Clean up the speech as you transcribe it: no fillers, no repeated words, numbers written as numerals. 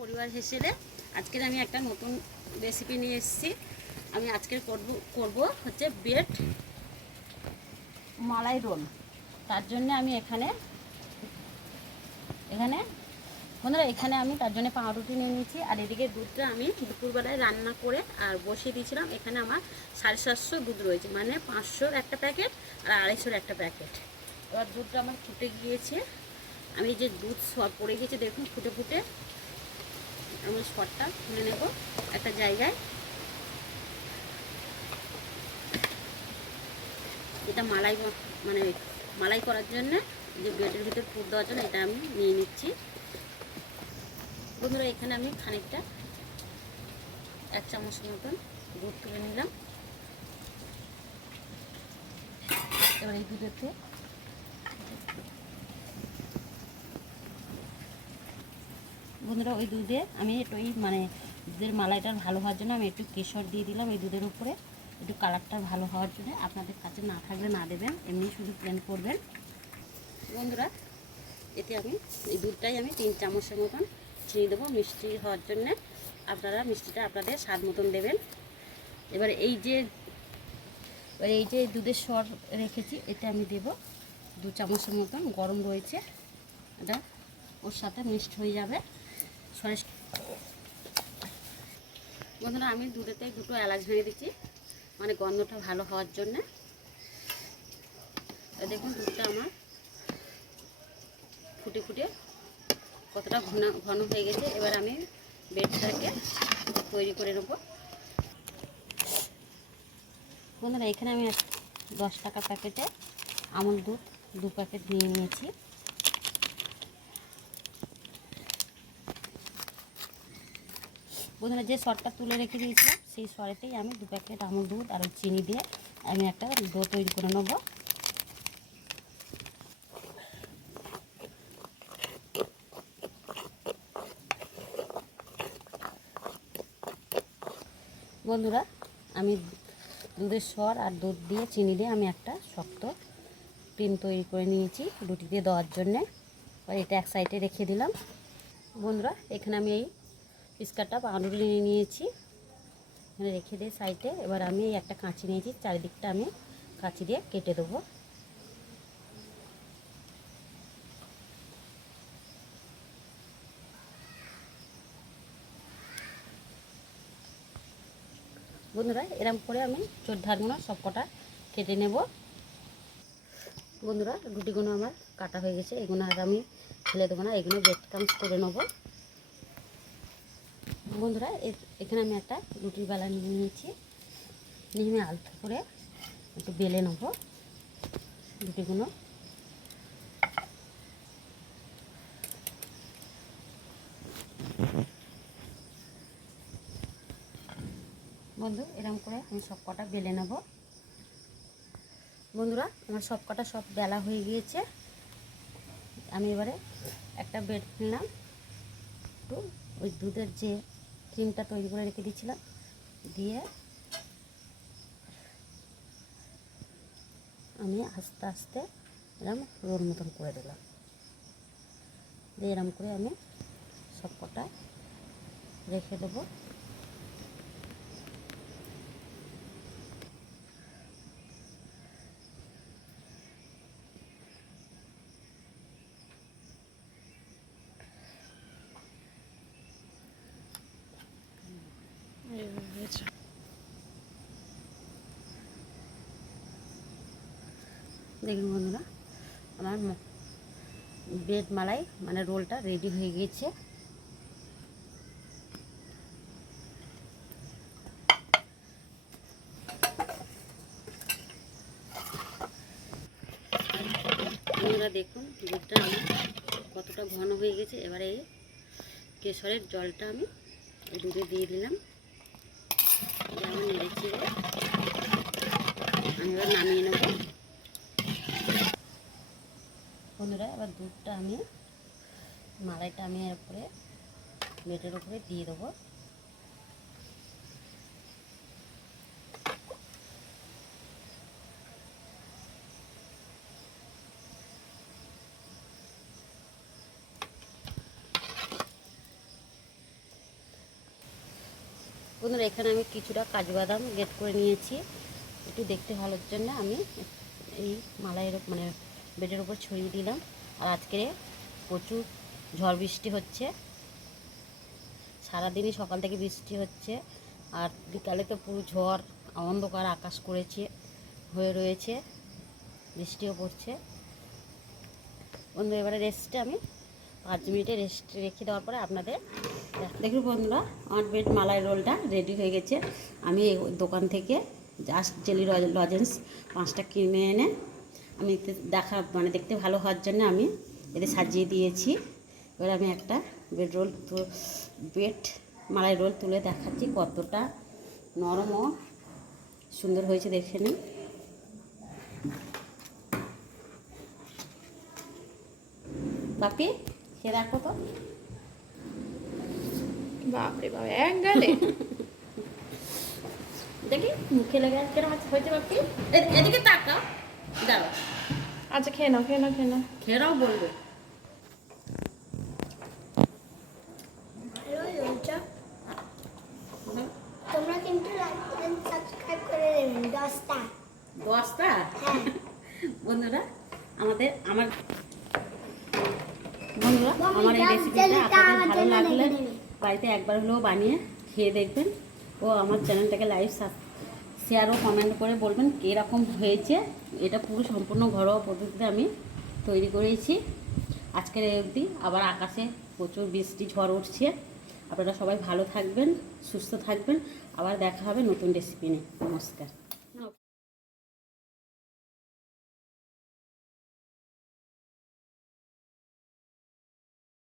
পরিবার হিসেবে আজকের আমি একটা নতুন রেসিপি নিয়ে এসেছি। আমি আজকের করব হচ্ছে ব্রেড মালাই রোল। তার জন্য আমি এখানে বন্ধুরা এখানে আমি তার জন্য পাউরুটি নিয়ে নিয়েছি। আর এদিকে দুধটা আমি দুপুরবেলায় রান্না করে আর বসিয়ে দিয়েছিলাম। এখানে আমার 750 দুধ রয়েছে, মানে 500 একটা প্যাকেট আর 250 একটা প্যাকেট। এবার দুধটা আমার ফুটে গিয়েছে। আমি যে দুধ সব পড়ে গেছে দেখুন ফুটে ফুটে। আমি শটটা তুলে নেব একটা জায়গায়। এটা মালাই করার জন্য যে ব্রেডের ভিতর পুর দেওয়ার জন্য এটা আমি নিয়ে নিচ্ছি। বন্ধুরা এখানে আমি খানিকটা 1 চামচ মতন দুধ তুলে নিলাম। এবার এই দুধেতে বন্ধুরা ওই দুধে আমি একটু দুধের মালাইটা ভালো হওয়ার জন্য আমি একটু কেশর দিয়ে দিলাম এই দুধের উপরে, একটু কালারটা ভালো হওয়ার জন্য। আপনাদের কাছে না থাকলে না দেবেন, এমনি শুধু প্লেন করবেন। বন্ধুরা এতে আমি এই দুধটাই আমি 3 চামচের মতন চিনি দেবো মিষ্টি হওয়ার জন্য। আপনারা মিষ্টিটা আপনাদের স্বাদ মতন দেবেন। এবার এই যে দুধের সর রেখেছি এতে আমি দেব 2 চামচের মতন। গরম রয়েছে, এটা ওর সাথে মিক্সড হয়ে যাবে। বন্ধুরা আমি দুধেতে 2টো এলাচ ভেঙে দিচ্ছি, মানে গন্ধটা ভালো হওয়ার জন্য। দেখুন দুধটা আমার ফুটে ফুটে কতটা ঘন হয়ে গেছে। এবার আমি ব্রেডটাকে তৈরি করে নেব। বন্ধুরা এখানে আমি 10 টাকা প্যাকেটে আমুল দুধ 2 প্যাকেট নিয়ে নিয়েছি। বন্ধুরা যে সরটা তুলে রেখে দিয়েছিলাম সেই সরেতেই আমি 2 প্যাকেট আমুল দুধ আর চিনি দিয়ে আমি একটা ডো তৈরি করে নেব। বন্ধুরা আমি দুধের সর আর দুধ দিয়ে চিনি দিয়ে আমি একটা শক্ত ক্রিম তৈরি করে নিয়েছি রুটি দিয়ে দেওয়ার জন্যে। আর এটা এক সাইডে রেখে দিলাম। বন্ধুরা এখানে আমি এই পিস্কাটা পাউরুটি নিয়ে নিয়েছি, এখানে রেখে দিয়ে সাইডে। এবার আমি এই একটা কাঁচি নিয়েছি, চারিদিকটা আমি কাঁচি দিয়ে কেটে দেবো। বন্ধুরা এরকম করে আমি চোরধারগুলো সব কটা কেটে নেব। বন্ধুরা রুটিগুলো আমার কাটা হয়ে গেছে, এগুলো আর আমি ফেলে দেবো না, এগুলো ব্রেড ক্রাম্বস করে নেব। বন্ধুরা এখানে আমি একটা রুটির বেলা নিয়ে নিয়েছি, নিয়ে আমি আলতো করে একটু বেলে নেব রুটিগুলো। বন্ধু এরকম করে আমি সব কটা বেলে নেব। বন্ধুরা আমার সব কটা বেলা হয়ে গিয়েছে। আমি এবারে একটা ব্রেড নিলাম, একটু ওই দুধের যে ক্রিমটা তৈরি করে রেখে দিয়েছিলাম দিয়ে আমি আস্তে আস্তে এরকম রোল মতন করে দিলাম। দিয়ে এরকম করে আমি সব কটা রেখে দেবো। দেখুন বন্ধুরা আমার ব্রেড মালাই মানে রোলটা রেডি হয়ে গিয়েছে। বন্ধুরা দেখুন দুধটা আমার কতটা ঘন হয়ে গেছে। এবারে এই কেশরের জলটা আমি এই দুধে দিয়ে দিলাম, যেমন নেড়েছি আমি এবার নামিয়ে নেব। বন্ধুরা এবার দুধটা আমি মালাইটা আমি এর উপরে ব্রেডের উপরে দিয়ে দেবো। বন্ধুরা এখানে আমি কিছুটা কাজু বাদাম গেট করে নিয়েছি, একটু দেখতে ভালোর জন্য আমি এই মালাইয়ের মানে বেডের উপর ছড়িয়ে দিলাম। আর আজকে প্রচুর ঝড় বৃষ্টি হচ্ছে, সারাদিনই সকাল থেকে বৃষ্টি হচ্ছে, আর বিকালে তো পুরো ঝড় অন্ধকার আকাশ করেছে হয়ে রয়েছে, বৃষ্টিও পড়ছে। বন্ধু এবারে রেস্টে আমি 5 মিনিটে রেস্ট রেখে দেওয়ার পরে আপনাদের দেখুন বন্ধুরা আমার বেড মালাই রোলটা রেডি হয়ে গেছে। আমি এই দোকান থেকে জাস্ট জেলি লজেন্স 5টা কিনে এনে আমি মানে দেখতে ভালো হওয়ার জন্য আমি এতে সাজিয়ে দিয়েছি। এবার আমি একটা বেড মালাই রোল তুলে দেখাচ্ছি কতটা নরম ও সুন্দর হয়েছে, দেখে নিন। বাপি খেয়ে দেখো তো। বাপরে বাবা এক গালে দেখি মুখে লেগে কেরম হয়েছে বাপি, এদিকে তাকাও, দাঁড়াও। আচ্ছা খেয়ে নাও খেয়ে নাও খেয়ে নাও। খেয়ে নাও বলবে। তোমরা কিন্তু লাইক এন্ড সাবস্ক্রাইব করে দেবেন 10টা। হ্যাঁ বন্ধুরা আমার এই রেসিপিটা আপনাদের ভালো লাগলে বাড়িতে একবার হলেও বানিয়ে খেয়ে দেখবেন ও আমার চ্যানেলটাকে লাইক শেয়ার ও কমেন্ট করে বলবেন কীরকম হয়েছে। এটা পুরো সম্পূর্ণ ঘরোয়া পদ্ধতিতে আমি তৈরি করেছি। আজকের এই অবধি, আবার আকাশে প্রচুর বৃষ্টি ঝড় উঠছে। আপনারা সবাই ভালো থাকবেন, সুস্থ থাকবেন, আবার দেখা হবে নতুন রেসিপি নিয়ে। নমস্কার।